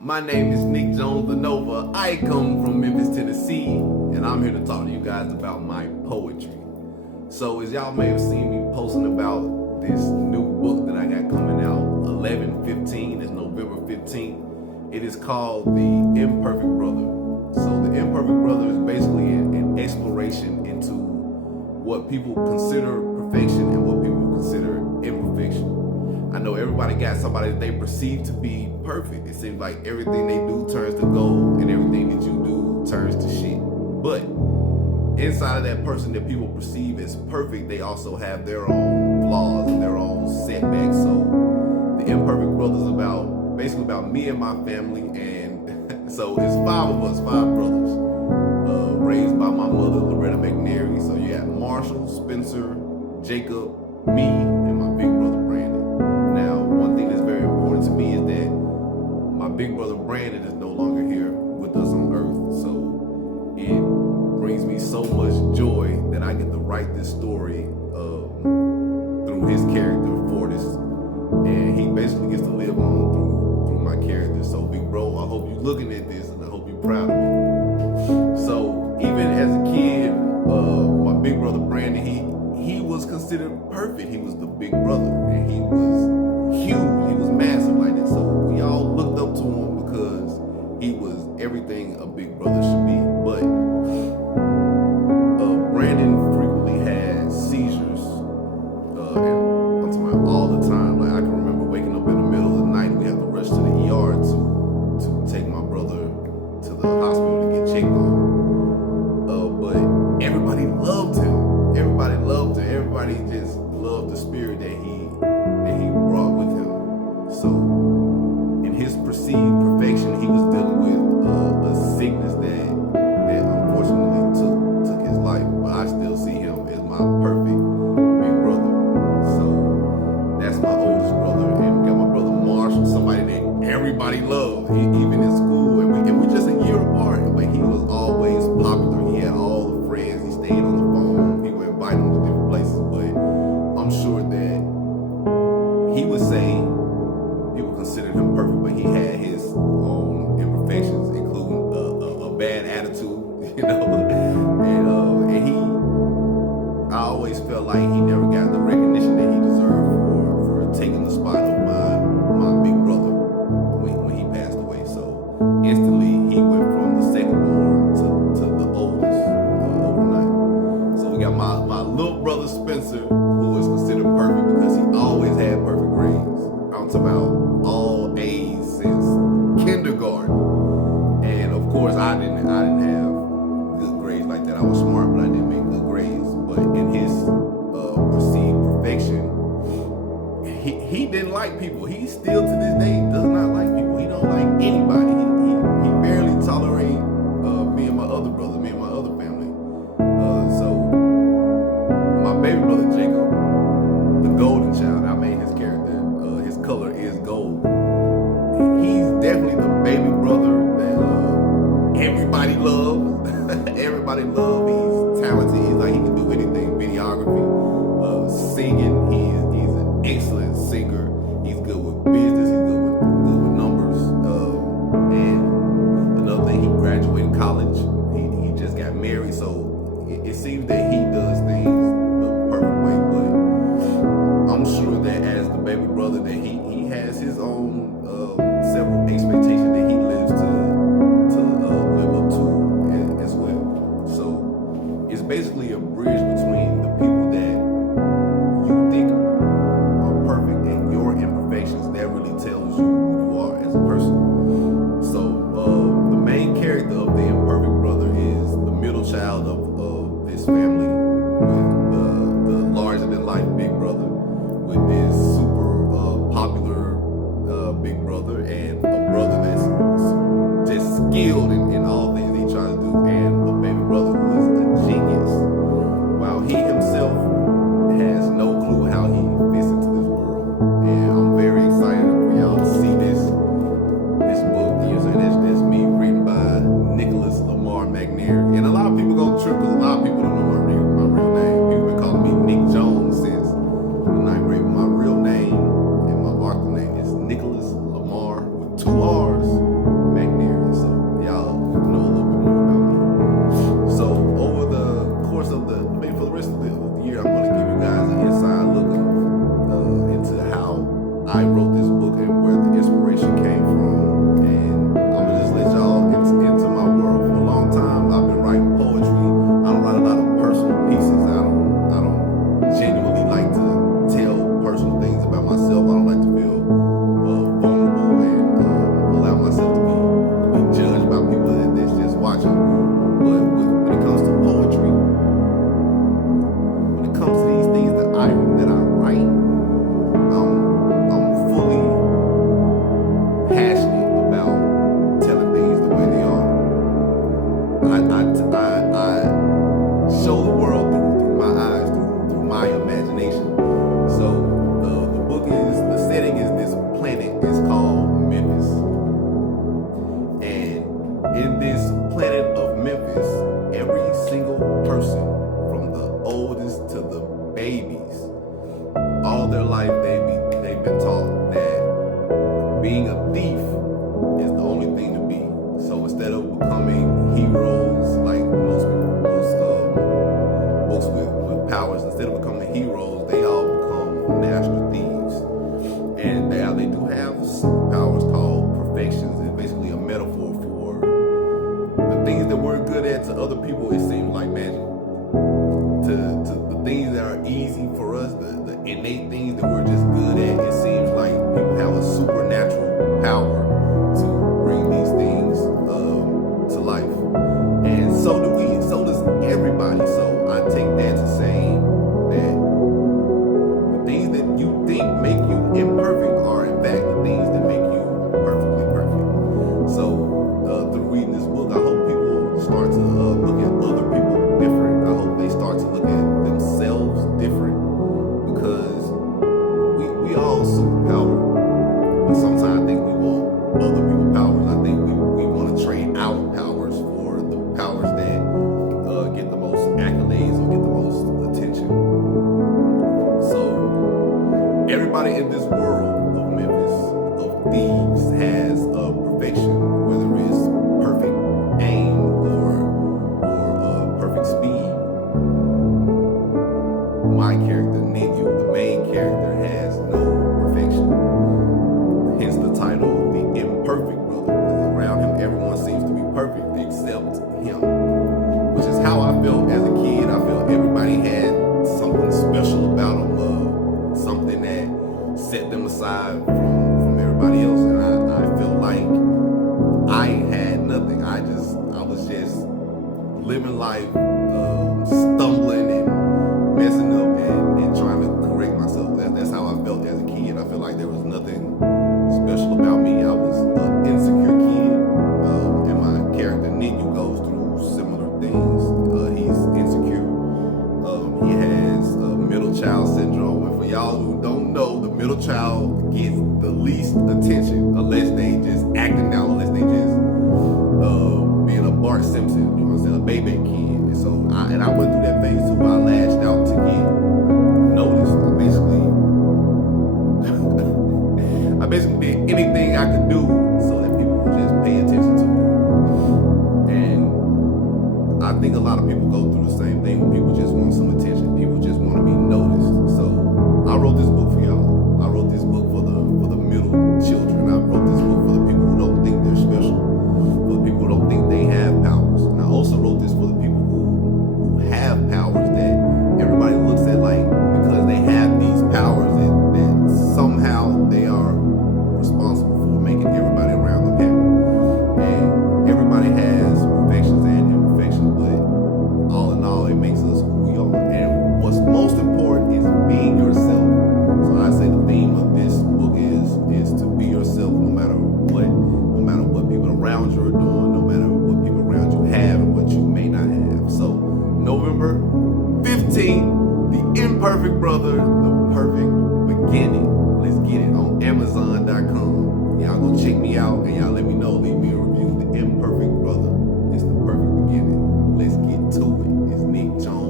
My name is Nick Jones Nova. I come from Memphis, Tennessee, and I'm here to talk to you guys about my poetry. So as y'all may have seen me posting about this new book that I got coming out 11/15, it's November 15th. It is called The Imperfect Brother. So The Imperfect Brother is basically an exploration into what people consider perfection and what people consider imperfection. I know everybody got somebody that they perceive to be perfect. It seems like everything they do turns to gold and everything that you do turns to shit. But inside of that person that people perceive as perfect, they also have their own flaws and their own setbacks. So The Imperfect Brother is basically about me and my family, and so it's five of us, five brothers, raised by my mother, Loretta McNary. So you got Marshall, Spencer, Jacob, me, and my big brother Brandon. Now, one thing that's very important to me is that my big brother Brandon is no longer here with us on earth. So it brings me so much joy that I get to write this story through his character, Fortis. And he basically gets to live on through my character. So big bro, I hope you're looking at this and I hope you're proud of me. So even as a kid, my big brother Brandon, he was considered perfect. He was the big brother, and he was huge. He was massive like that. So we all looked up to him because he was everything a big brother should be. But Brandon frequently had seizures, and I'm talking about all the time. Like I can remember waking up in the middle of the night. We had to rush to the ER to take my brother to the hospital to get checked on. But everybody loved him. Everybody loved him. Everybody just loved the spirit that he brought with him. So in his perceived perfection, he was dealing with a sickness that unfortunately took his life. But I still see him as my perfect big brother. So that's my oldest brother, and we got my brother Marshall, somebody that everybody loved, even in school, and we just a year apart, but he was always popular. He had all the friends. He stayed on the phone. People invited him to different places, but I'm sure that he would say people considered him perfect, but he had his own imperfections, including a bad attitude, and he. I always felt like he never got the recognition that he deserved for taking the spot of my big brother when he passed away. So instantly he went from the second born to the oldest overnight. So we got my little brother Spencer, who is considered perfect because he always had perfect grades. I'm talking about all A's since kindergarten. And of course I didn't have good grades like that. I was smart, but I didn't make good grades. But in his perceived perfection, he didn't like people. He still to this day does not like people. He don't like anybody. He barely tolerate me and my other brother, me and my other family. So my baby brother Jacob, the golden child, I made his character. His color is gold. He's definitely the baby brother that everybody loves. Everybody loves. He's talented. He's like he can do anything. Videography, singing. He's an excellent singer. He's good with business. He's good with numbers. And another thing, he graduated college. He just got married. So it seems that he does things the perfect way. But I'm sure that as the baby brother, that he has his own several expectations that he lives to live up to as well. So it's basically a bridge between the people that you think are perfect and your imperfections. That really tells you who you are as a person. So the main character of The Imperfect Brother is the middle child of this family, with the larger than life big brother, with this super popular big brother, and a brother that's just skilled in all things he tries to do, and a baby brother who is a genius, while he himself has no clue how he fits into this world. And I'm very excited for y'all to see this book. That's me, written by Nicholas Lamar McNair. And a lot of people gonna trip because a lot of people don't know my real name. People been calling me Nick Jones since the 9th grade. My real name and my author name is Nicholas Lamar with 2 R's passionate about telling things the way they are. I show the world through my eyes, through my imagination. So the book the setting is this planet. It's called Memphis. And in this planet of Memphis, every single person, from the oldest to the babies, all their life they've been taught that being a thief is the only thing to be. So instead of becoming heroes like most books with powers, instead of becoming heroes, they all become master thieves. And they do have powers called perfections. It's basically a metaphor for the things that we're good at. To other people, it seems like magic. To the things that are easy for us, the innate things that we're just good at, it seems like people have a supernatural power to bring these things to life. And so do we, so does everybody. So I take that to say that the things that you think make you imperfect are in fact the things that make you perfectly perfect. So through reading this book, I hope people start to look at other people different. I hope they start to look at themselves different, because we all superpowered, but sometimes I think we want other people's powers. I think we want to trade our powers for the powers that get the most accolades or get the most attention. So everybody in this world of Memphis, of thieves, has a perfection, whether it's perfect aim or perfect speed. My character, Ninyu, the main character, has no perfection. Hence the title, The Imperfect Brother, because around him everyone seems to be perfect except him. Which is how I felt as a kid. I felt everybody had something special about them, something that set them aside from everybody else. And I felt like I had nothing. I was just living life, stumbling and messing up and trying to correct myself. That's how I felt as a kid. I felt like there was nothing special about me. I was an insecure kid, and my character Ninyu goes through similar things. He's insecure. He has middle child syndrome. And for y'all who don't know, the middle child gets the least attention unless they just acting out, unless they just being a Bart Simpson, you know what I'm saying, a baby kid. And so I went through that phase too, where I lashed out to get noticed. I basically did anything I could do so that people would just pay attention to me. And I think a lot of people go through the same thing, when people just want some attention. People just want to be noticed. So I wrote this book for y'all. I wrote this book for the middle children. I wrote this book for the people who don't think they're special, for the people who don't think they have powers. And I also wrote this for the people who have powers that everybody looks at like, because they have these powers that somehow they are responsible for making everybody around them happy. And everybody has perfections and imperfections, but all in all, it makes us who we are. And what's most important is being yourself. So I say the theme of this book is to be yourself, no matter what people around you are doing, no matter what people around you have and what you may not have. So November 15th, The Imperfect Brother, The Perfect Beginning. Let's get it on Amazon.com. Y'all go check me out and y'all let me know. Leave me a review. The Imperfect Brother. It's the perfect beginning. Let's get to it. It's Nick Jones.